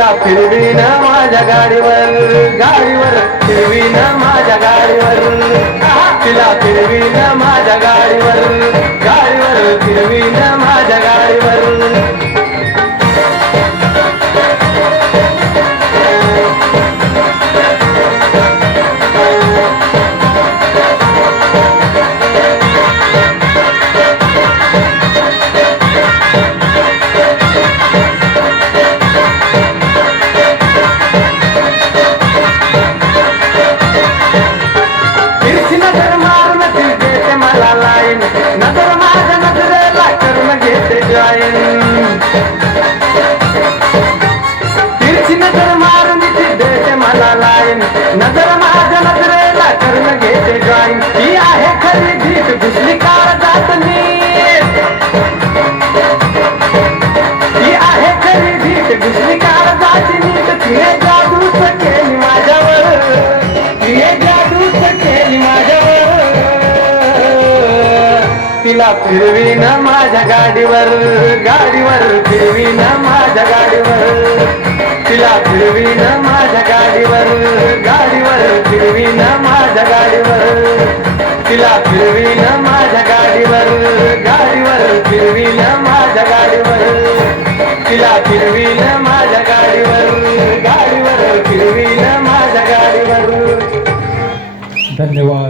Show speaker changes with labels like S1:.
S1: फिरवीन माझ्या गाडीवर गाडी माझ्या नजरेला करून घेते ड्रॉइंग. ही आहे खरी भीत दुसरी कार जात नीट. ही आहे खरी भीत दुसरी कार जात नीट. तिने जादूच केली माझ्यावर. तिने जादूच केली माझ्यावर. तिला फिरवी ना माझ्या गाडीवर गाडीवर फिरवी ना माझ्या गाडीवर. तिला फिरवी ना माझ्या गाडीवर गाडीवर माझ्या गाडीवर. तिला फिरवीन माझ्या गाडीवर. गाडीवर फिरवीन माझ्या गाडीवर. तिला फिरवीन माझ्या गाडीवर. गाडीवर फिरवीन माझ्या गाडीवर.
S2: धन्यवाद.